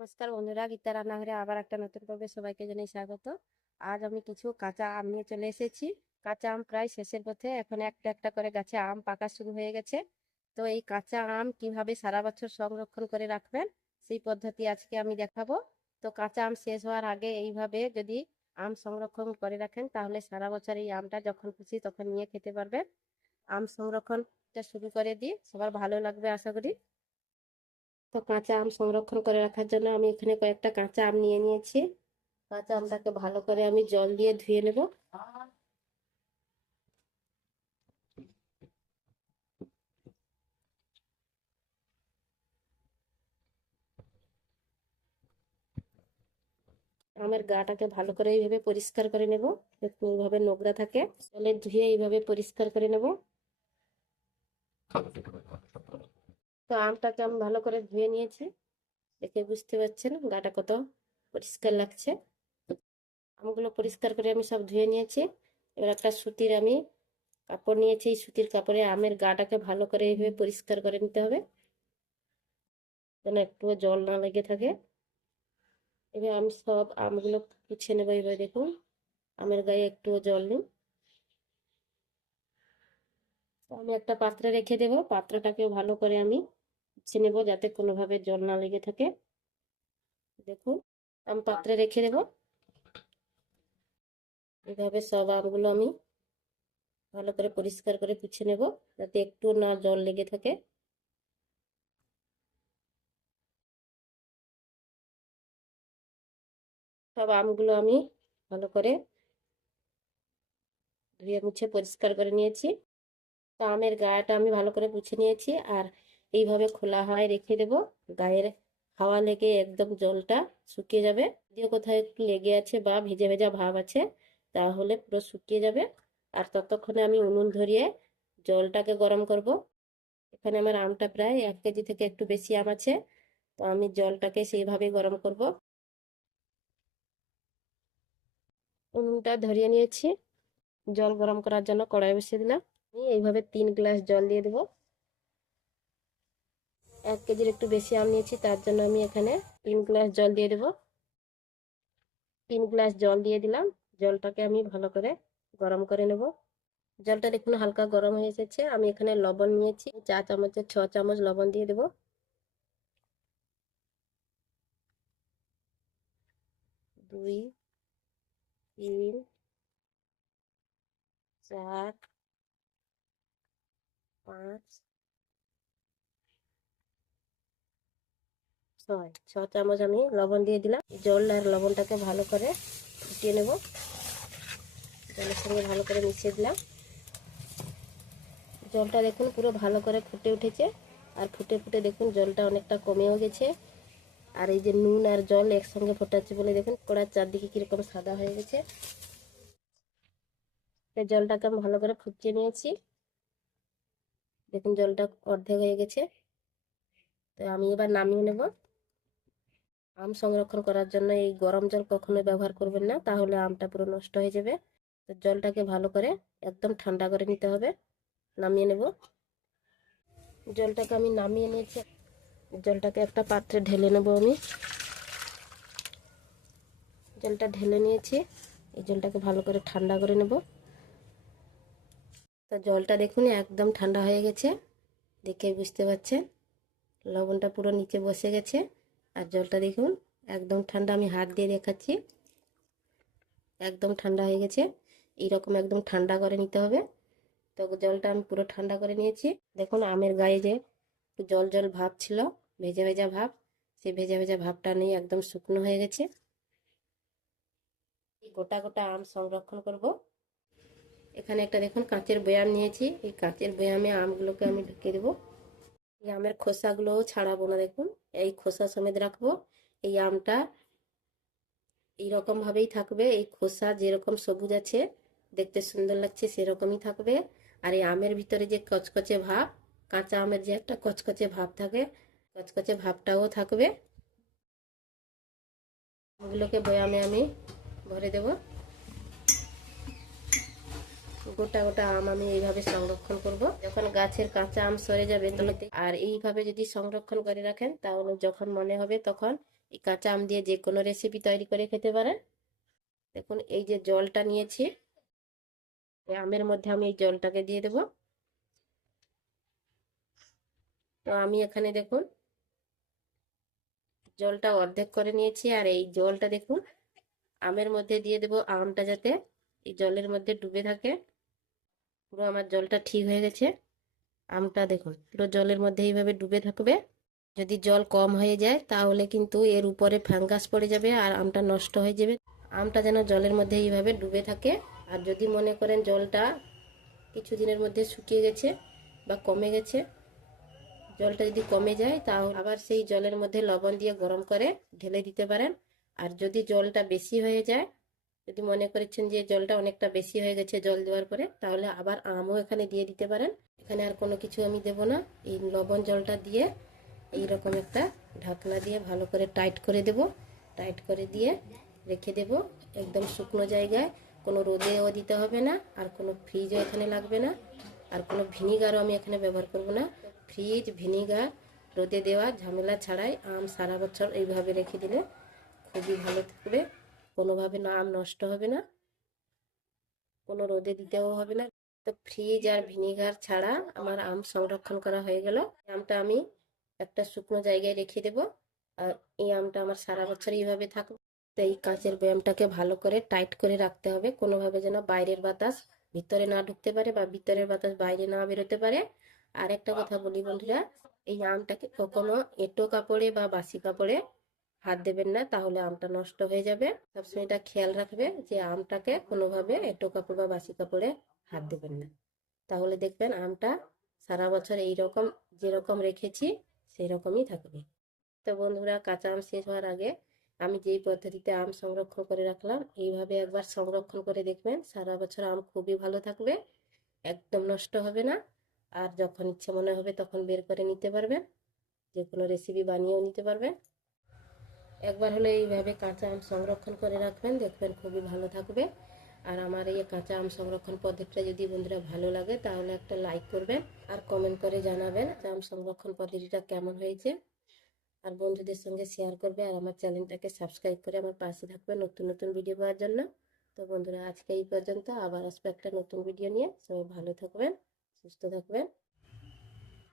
নমস্কার বন্ধুরা, গীতা রান্নাঘরে আবার একটা নতুন পর্বে সবাইকে জানাই স্বাগত। আজ আমি কিছু কাঁচা আম নিয়ে চলে এসেছি। কাঁচা আম প্রায় শেষের পথে, এখন একটা একটা করে গাছে আম পাকা শুরু হয়ে গেছে। তো এই কাঁচা আম কিভাবে সারা বছর সংরক্ষণ করে রাখবেন সেই পদ্ধতি আজকে আমি দেখাবো। তো কাঁচা আম শেষ হওয়ার আগে এইভাবে যদি আম সংরক্ষণ করে রাখেন তাহলে সারা বছর এই আমটা যখন খুশি তখন নিয়ে খেতে পারবেন। আম সংরক্ষণটা শুরু করে দিই, সবার ভালো লাগবে আশা করি। তো কাঁচা আম সংরক্ষণ করে রাখার জন্য আমি এখানে কয়েকটা কাঁচা আম নিয়ে নিয়েছি। কাঁচা আমটাকে ভালো করে আমি জল দিয়ে ধুয়ে নেব। আমের গাটাকে ভালো করে এইভাবে পরিষ্কার করে নেব, একটু এইভাবে নোংরা থাকে, জলে ধুয়ে এইভাবে পরিষ্কার করে নেব। তো আমটাকে আমি ভালো করে ধুয়ে নিয়েছি, দেখে বুঝতে পারছেন গাটা কত পরিষ্কার লাগছে। আমগুলো পরিষ্কার করে আমি সব ধুয়ে নিয়েছি। এবার একটা সুতির আমি কাপড় নিয়েছি, এই সুতির কাপড়ে আমের গাটাকে ভালো করে এইভাবে পরিষ্কার করে নিতে হবে যেন একটুও জল না লেগে থাকে। এবার আমি সব আমগুলো পুছে নেবো। এবার দেখুন আমের গায়ে একটুও জল নেই। আমি একটা পাত্রে রেখে দেবো, পাত্রটাকেও ভালো করে আমি পুছে নেবো যাতে কোনোভাবে জল না লেগে থাকে। দেখুন আমি পাত্রে রেখে দেবো। এভাবে সব আমগুলো আমি ভালো করে পরিষ্কার করে পুছে নেব যাতে একটু না জল লেগে থাকে। সব আমগুলো আমি ভালো করে ধুয়ে মুছে পরিষ্কার করে নিয়েছি। তো আমের গায়েটা আমি ভালো করে পুছে নিয়েছি, আর এইভাবে খোলা হাওয়ায় রেখে দেবো। গায়ের হাওয়া লেগে একদম জলটা শুকিয়ে যাবে। যদিও কোথাও একটু লেগে আছে বা ভেজা ভেজা ভাব আছে তাহলে পুরো শুকিয়ে যাবে। আর ততক্ষণে আমি উনুন ধরিয়ে জলটাকে গরম করব। এখানে আমার আমটা প্রায় 1 কেজি থেকে একটু বেশি আম আছে, তো আমি জলটাকে সেইভাবে গরম করব। উনুনটা ধরিয়ে নিয়েছি, জল গরম করার জন্য কড়াই বসিয়ে দিলাম। আমি এইভাবে 3 গ্লাস জল দিয়ে দেবো। 1 কেজির একটু বেশি আম নিয়েছি, তার জন্য আমি এখানে 3 গ্লাস জল দিয়ে দেবো। 3 গ্লাস জল দিয়ে দিলাম। জলটাকে আমি ভালো করে গরম করে নেব। জলটা দেখুন হালকা গরম হয়ে এসেছে। আমি এখানে লবণ নিয়েছি, 4 চামচের 6 চামচ লবণ দিয়ে দেবো। 2, 3, 4, 5, 6, 6 চামচ আমি লবণ দিয়ে দিলাম। জল আর লবণটাকে ভালো করে ফুটিয়ে নেব। জলের সঙ্গে ভালো করে মিশিয়ে দিলাম। জলটা দেখুন পুরো ভালো করে ফুটে উঠেছে, আর ফুটে ফুটে দেখুন জলটা অনেকটা কমেও গেছে। আর এই যে নুন আর জল একসঙ্গে ফোটাচ্ছে বলে দেখুন কড়ার চারদিকে কিরকম সাদা হয়ে গেছে। এই জলটাকে আমি ভালো করে ফুটিয়ে নিয়েছি। দেখুন জলটা অর্ধেক হয়ে গেছে। তো আমি এবার নামিয়ে নেব। আম সংরক্ষণ করার জন্য এই গরম জল কখনোই ব্যবহার করবেন না, তাহলে আমটা পুরো নষ্ট হয়ে যাবে। তো জলটাকে ভালো করে একদম ঠান্ডা করে নিতে হবে। নামিয়ে নেব। জলটাকে আমি নামিয়ে নিয়েছি। জলটাকে একটা পাত্রে ঢেলে নেব। আমি জলটা ঢেলে নিয়েছি। এই জলটাকে ভালো করে ঠান্ডা করে নেব। তো জলটা দেখুন একদম ঠান্ডা হয়ে গেছে, দেখে বুঝতে পারছেন লবণটা পুরো নিচে বসে গেছে। আর জলটা দেখুন একদম ঠান্ডা, আমি হাত দিয়ে দেখাচ্ছি একদম ঠান্ডা হয়ে গেছে। এইরকম একদম ঠান্ডা করে নিতে হবে। তো জলটা আমি পুরো ঠান্ডা করে নিয়েছি। দেখুন আমের গায়ে যে জল জল ভাব ছিল, ভেজা ভেজা ভাব, সেই ভেজা ভেজা ভাবটা নেই, একদম শুকনো হয়ে গেছে। গোটা গোটা আম সংরক্ষণ করব। এখানে একটা দেখুন কাঁচের বয়াম নিয়েছি, এই কাঁচের বয়ামে আমগুলোকে আমি ঢুকিয়ে দেবো। এই আমের খোসাগুলোও ছাড়াবো না, দেখুন এই খোসা সমেত রাখবো। এই আমটা এইরকম ভাবেই থাকবে, এই খোসা যেরকম সবুজ আছে দেখতে সুন্দর লাগছে সেরকমই থাকবে। আর এই আমের ভিতরে যে কচকচে ভাব, কাঁচা আমের যে একটা কচকচে ভাব থাকে, কচকচে ভাবটাও থাকবে। ওগুলোকে বয়ামে আমি ভরে দেব। গোটা গোটা আম আমি এইভাবে সংরক্ষণ করব। যখন গাছের কাঁচা আম সরে যাবে তখন, আর এইভাবে যদি সংরক্ষণ করে রাখেন তাহলে যখন মনে হবে তখন এই কাঁচা আম দিয়ে যে কোনো রেসিপি তৈরি করে খেতে পারেন। দেখুন এই যে জলটা নিয়েছি, এই আমের মধ্যে আমি এই জলটাকে দিয়ে দেব। তো আমি এখানে দেখুন জলটা অর্ধেক করে নিয়েছি, আর এই জলটা দেখুন আমের মধ্যে দিয়ে দেব, আমটা যাতে এই জলের মধ্যে ডুবে থাকে। পুরো আমার জলটা ঠিক হয়ে গেছে। আমটা দেখুন পুরো জলের মধ্যে এইভাবে ডুবে থাকবে। যদি জল কম হয়ে যায় তাহলে কিন্তু এর উপরে ফাঙ্গাস পড়ে যাবে আর আমটা নষ্ট হয়ে যাবে। আমটা যেন জলের মধ্যে এইভাবে ডুবে থাকে। আর যদি মনে করেন জলটা কিছুদিনের মধ্যে শুকিয়ে গেছে বা কমে গেছে, জলটা যদি কমে যায় তাহলে আবার সেই জলের মধ্যে লবণ দিয়ে গরম করে ঢেলে দিতে পারেন। আর যদি জলটা বেশি হয়ে যায়, যদি মনে করেছেন যে জলটা অনেকটা বেশি হয়ে গেছে জল দেওয়ার পরে, তাহলে আবার আমও এখানে দিয়ে দিতে পারেন। এখানে আর কোনো কিছু আমি দেব না, এই লবণ জলটা দিয়ে এইরকম একটা ঢাকনা দিয়ে ভালো করে টাইট করে দেব। টাইট করে দিয়ে রেখে দেব একদম শুকনো জায়গায়। কোনো রোদেও দিতে হবে না, আর কোনো ফ্রিজও এখানে লাগবে না, আর কোনো ভিনিগারও আমি এখানে ব্যবহার করব না। ফ্রিজ, ভিনিগার, রোদে দেওয়া ঝামেলা ছাড়াই আম সারা বছর এইভাবে রেখে দিলে খুবই ভালো থাকবে। কোনোভাবে না আম নষ্ট হবে না, কোনো রোদে দিতেও হবে না। তো ফ্রিজ আর ভিনিগার ছাড়া আমার আম সংরক্ষণ করা হয়ে গেল। আমটা আমি একটা শুকনো জায়গায় রেখে দেব, আর এই আমটা আমার সারা বছর এইভাবে থাকবে। তো এই কাঁচের বয়ামটাকে ভালো করে টাইট করে রাখতে হবে, কোনোভাবে যেন বাইরের বাতাস ভিতরে না ঢুকতে পারে বা ভিতরের বাতাস বাইরে না বেরোতে পারে। আর একটা কথা বলি বন্ধুরা, এই আমটাকে কখনো এঁটো কাপড়ে বা বাসি কাপড়ে হাত দেবেন না, তাহলে আমটা নষ্ট হয়ে যাবে। সবসময় এটা খেয়াল রাখবে যে আমটাকে কোনোভাবে এঁটো কাপড় বা বাসি কাপড়ে হাত দেবেন না, তাহলে দেখবেন আমটা সারা বছর এইরকম যেরকম রেখেছি সেই রকমই থাকবে। তো বন্ধুরা, কাঁচা আম শেষ হওয়ার আগে আমি যেই পদ্ধতিতে আম সংরক্ষণ করে রাখলাম, এইভাবে একবার সংরক্ষণ করে দেখবেন, সারা বছর আম খুবই ভালো থাকবে, একদম নষ্ট হবে না। আর যখন ইচ্ছে মনে হবে তখন বের করে নিতে পারবেন, যে কোনো রেসিপি বানিয়েও নিতে পারবেন। একবার হলে এইভাবে কাঁচা আম সংরক্ষণ করে রাখবেন, দেখবেন খুবই ভালো থাকবে। আর আমার এই কাঁচা আম সংরক্ষণ পদ্ধতিটা যদি বন্ধুরা ভালো লাগে তাহলে একটা লাইক করবেন আর কমেন্ট করে জানাবেন আম সংরক্ষণ পদ্ধতিটা কেমন হয়েছে। আর বন্ধুদের সঙ্গে শেয়ার করবে, আর আমার চ্যানেলটাকে সাবস্ক্রাইব করে আমার পাশে থাকবে নতুন নতুন ভিডিও পাওয়ার জন্য। তো বন্ধুরা, আজকে এই পর্যন্ত, আবার আসবে একটা নতুন ভিডিও নিয়ে। সবাই ভালো থাকবেন, সুস্থ থাকবেন।